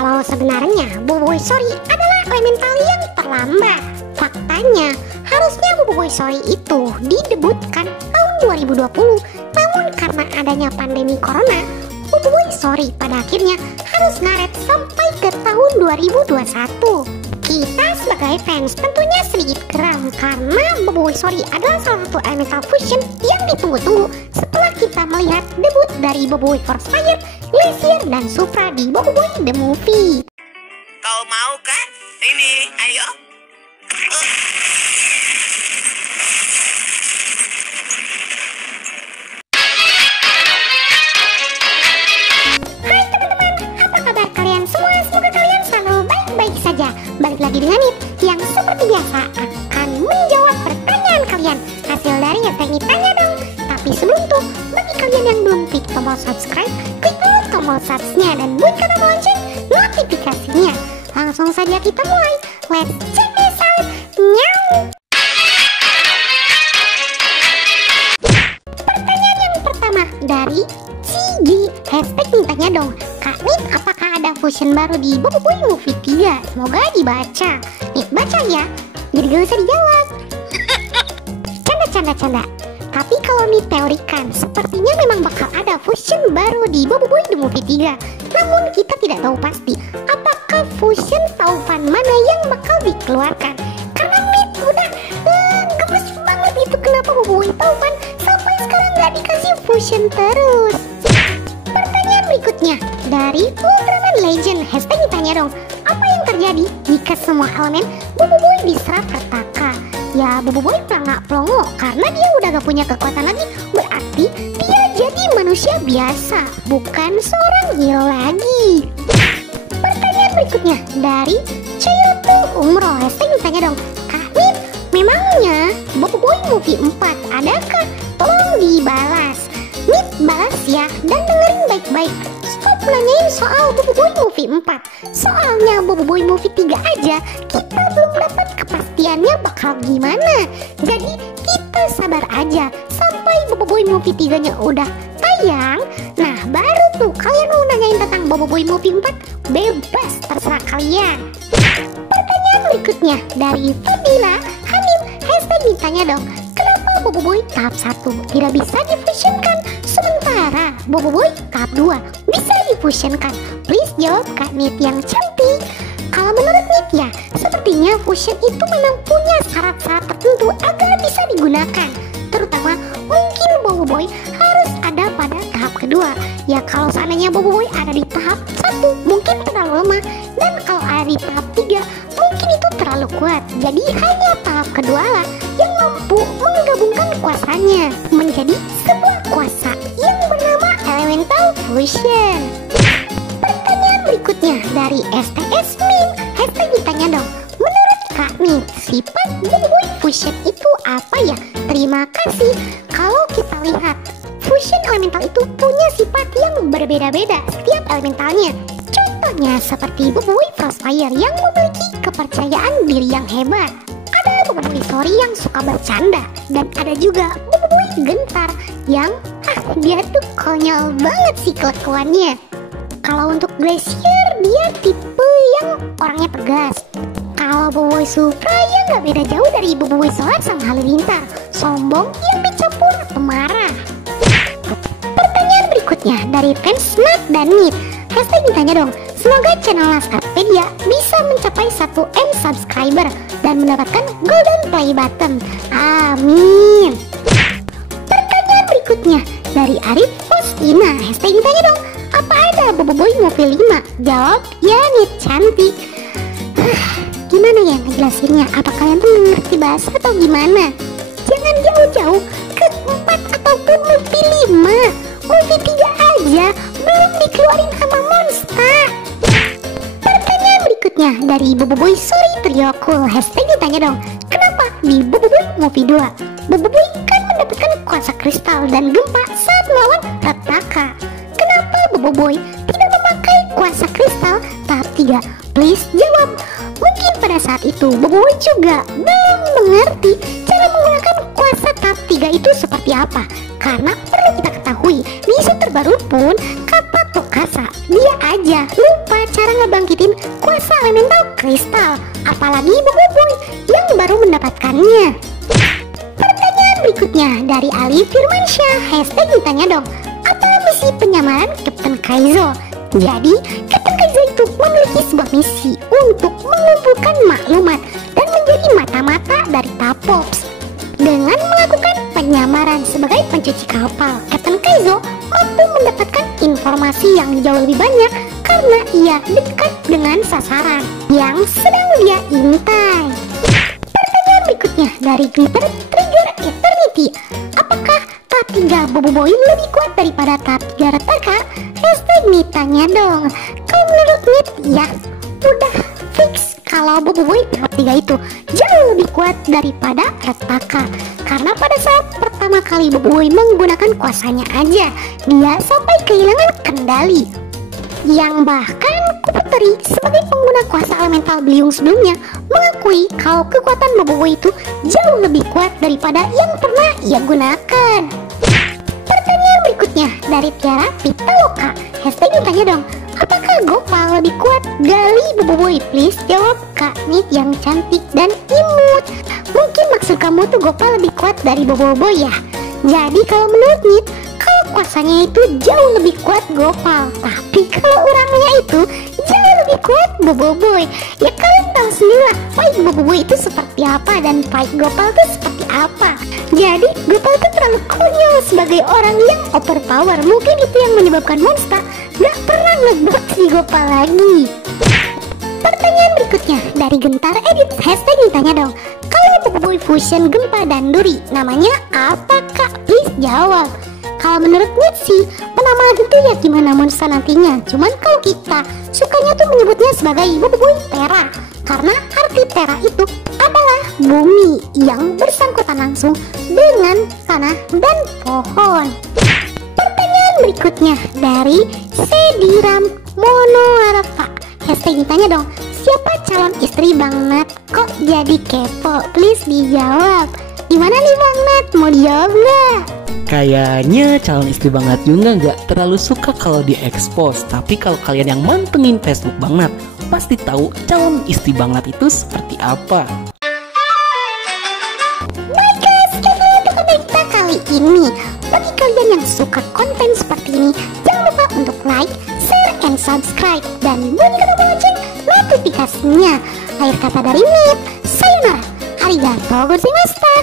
Kalau sebenarnya Boboiboy Sorry adalah elemental yang terlambat. Faktanya, harusnya Boboiboy Sorry itu didebutkan tahun 2020. Namun karena adanya pandemi corona, Boboiboy Sorry pada akhirnya harus ngaret sampai ke tahun 2021. Kita sebagai fans tentunya sedikit geram karena Boboiboy Sorry adalah salah satu elemental fusion yang ditunggu-tunggu setelah kita melihat debut dari Boboiboy Force Fire, Glacier, dan Supra di Boboiboy The Movie. Kau mau kan? Ini, ayo. Hai teman-teman, apa kabar kalian semua? Semoga kalian selalu baik-baik saja. Balik lagi dengan Nit yang seperti biasa akan menjawab pertanyaan kalian hasil dari hashtag Tanya Dong. Tapi sebelum itu, bagi kalian yang belum klik tombol subscribe, klik dulu tombol subscribe-nya dan bunyikan tombol lonceng notifikasinya. Langsung saja kita mulai. Let's check this out. Nyaw. Pertanyaan yang pertama dari Cigi, hashtag Tanya Dong. Kak Nit, apakah ada fusion baru di Boboiboy Movie 3? Semoga dibaca. Nit baca ya, jadi gak usah dijawab. Canda. Tapi kalau Nit teorikan, sepertinya memang bakal ada fusion baru di Boboiboy The Movie 3. Namun kita tidak tahu pasti apakah fusion taufan mana yang bakal dikeluarkan. Karena Nit udah gemes banget itu kenapa Boboiboy taufan sampai sekarang gak dikasih fusion terus. Pertanyaan berikutnya dari Ultraman Legend, hashtag Tanya Dong. Apa yang terjadi jika semua elemen Boboiboy diserap Retaka? Ya Boboiboy pelangak-pelongo karena dia udah gak punya kekuatan lagi. Berarti dia jadi manusia biasa, bukan seorang hero lagi. Pertanyaan berikutnya dari Coyote Umroh, hashtag Tanya Dong. Kak Nit, memangnya Boboiboy Movie 4 adakah? Tolong dibalas. Nit balas ya, dan dengerin baik-baik. Stop nanyain soal Boboiboy Movie 4. Soalnya Boboiboy Movie 3 aja kita belum dapat kepastiannya bakal gimana. Jadi kita sabar aja sampai Boboiboy Movie 3-nya udah tayang. Nah baru tuh kalian mau nanyain tentang Boboiboy Movie 4. Bebas, terserah kalian. Pertanyaan berikutnya dari Fadila Hamid, hashtag Tanya Dong. Kenapa Boboiboy tahap 1 tidak bisa difusionkan, sementara Boboiboy tahap 2 bisa difusionkan? Please jawab Kak Nit yang cantik. Kalau menurut Nit ya, sepertinya fusion itu memang punya syarat-syarat tertentu agar bisa digunakan. Terutama mungkin Boboiboy harus ada pada tahap kedua. Ya kalau seandainya Boboiboy ada di tahap 1 mungkin terlalu lemah, dan kalau ada di tahap 3 mungkin itu terlalu kuat. Jadi hanya tahap kedua lah yang mampu menggabungkan kuasanya menjadi sebuah kuasa yang bernama Elemental Fusion. Pertanyaan berikutnya dari STS Min, hashtag Tanya Dong. Menurut Kak Nit, sifat Boboiboy Fusion itu apa ya? Terima kasih. Kalau kita lihat, fusion elemental itu punya sifat yang berbeda-beda setiap elementalnya. Contohnya seperti Boboiboy Frostfire yang memiliki kepercayaan diri yang hebat. Ada Boboiboy Sorry yang suka bercanda, dan ada juga Boboiboy Gentar yang dia tuh konyol banget sih kelakuannya. Kalau untuk Glacier dia tipe yang orangnya tegas. Kalau Boboiboy Supra ya gak beda jauh dari Boboiboy Solar sama Halilintar, sombong yang dicampur pemarah. Pertanyaan berikutnya dari fans Nat dan Nit, hashtag Tanya Dong. Semoga channel Laskarpedia bisa mencapai 1M subscriber dan mendapatkan golden play button. Amin. Pertanyaan berikutnya dari Arif Postina, hashtag Tanya Dong. Apa ada Boboiboy Movie 5? Jawab ya Nit cantik. Gimana ya ngejelasinnya? Apa kalian tuh ngerti bahasa atau gimana? Jangan jauh-jauh ke 4 ataupun movie 5. Movie 3 aja belum dikeluarin sama Monster. Pertanyaan berikutnya dari Boboiboy Sorry Trio Cool, hashtag Tanya Dong. Kenapa di Boboiboy Movie 2 Boboiboy kan mendapatkan kuasa kristal dan gempa saat melawan Retaka? Kenapa Boboiboy tidak memakai kuasa kristal tahap 3? Please jawab. Mungkin pada saat itu Boboiboy juga belum mengerti cara menggunakan kuasa tahap 3 itu seperti apa. Karena perlu kita ketahui, di isu terbaru pun kata Toka perkasa. Dia aja lupa cara ngebangkitin kuasa elemental kristal, apalagi Boboiboy yang baru mendapatkannya. Pertanyaan berikutnya dari Ali Firmansyah, hashtag ditanya dong, apa misi penyamaran Captain Kaizo? Jadi, Captain Kaizo itu memiliki sebuah misi untuk mengumpulkan maklumat dan menjadi mata-mata dari Tapops. Dengan melakukan penyamaran sebagai pencuci kapal, Captain Kaizo mampu mendapatkan informasi yang jauh lebih banyak karena ia dekat dengan sasaran yang sedang dia intai. Pertanyaan berikutnya dari Glitter Trigger Eternity, apakah tahap 3 Boboiboy lebih kuat daripada tahap 3 Retaka? Hashtag ditanya dong. Kalau menurut Nit, ya udah fix kalau Boboiboy tahap 3 itu jauh lebih kuat daripada Retaka. Karena pada saat pertama kali Boboiboy menggunakan kuasanya aja, dia sampai kehilangan kendali. Yang bahkan Kuputeri sebagai pengguna kuasa elemental Beliung sebelumnya mengakui kalau kekuatan Boboiboy itu jauh lebih kuat daripada yang pernah ia gunakan. Pertanyaan berikutnya dari Tiara Pitaloka, hashtag ditanya dong, apakah Gopal lebih kuat dari Boboiboy? Please jawab Kak Nit yang cantik dan imut. Mungkin maksud kamu tuh Gopal lebih kuat dari Boboiboy ya? Jadi kalau menurut Nit, kalau kuasanya itu jauh lebih kuat Gopal, tapi kalau orangnya itu jauh lebih kuat Boboiboy. Ya kalian tahu sendiri lah fight Boboiboy itu seperti apa dan fight Gopal itu seperti apa. Jadi Gopal itu terlalu konyol sebagai orang yang overpower. Mungkin itu yang menyebabkan Monster gak pernah ngebuat si Gopal lagi. Pertanyaan berikutnya dari Gentar Edit, hashtag ditanya dong, kalau Boboiboy Fusion Gempa dan Duri namanya apa Kak? Please jawab. Kalau menurut Nit sih, penamaan itu ya gimana monster nantinya. Cuman kalau kita sukanya tuh menyebutnya sebagai Boboiboy Terra, karena arti Terra itu adalah bumi yang bersangkutan langsung dengan tanah dan pohon. Pertanyaan berikutnya dari Sediram Monoarfa, hashtag ditanya dong, siapa calon istri Bang Nat? Kok jadi kepo? Please dijawab. Gimana nih Bang Nat? Mau dijawab nggak? Kayaknya calon istri Bang Nat juga nggak terlalu suka kalau di-expose. Tapi kalau kalian yang mantengin Facebook Bang Nat, pasti tahu calon istri Bang Nat itu seperti apa. Baik guys, sekian untuk konten kita kali ini. Bagi kalian yang suka konten seperti ini, jangan lupa untuk like, share, and subscribe. Dan bunyikan tombol lonceng notifikasinya. Akhir kata dari Nit, sayonara, arigatou gozaimashita.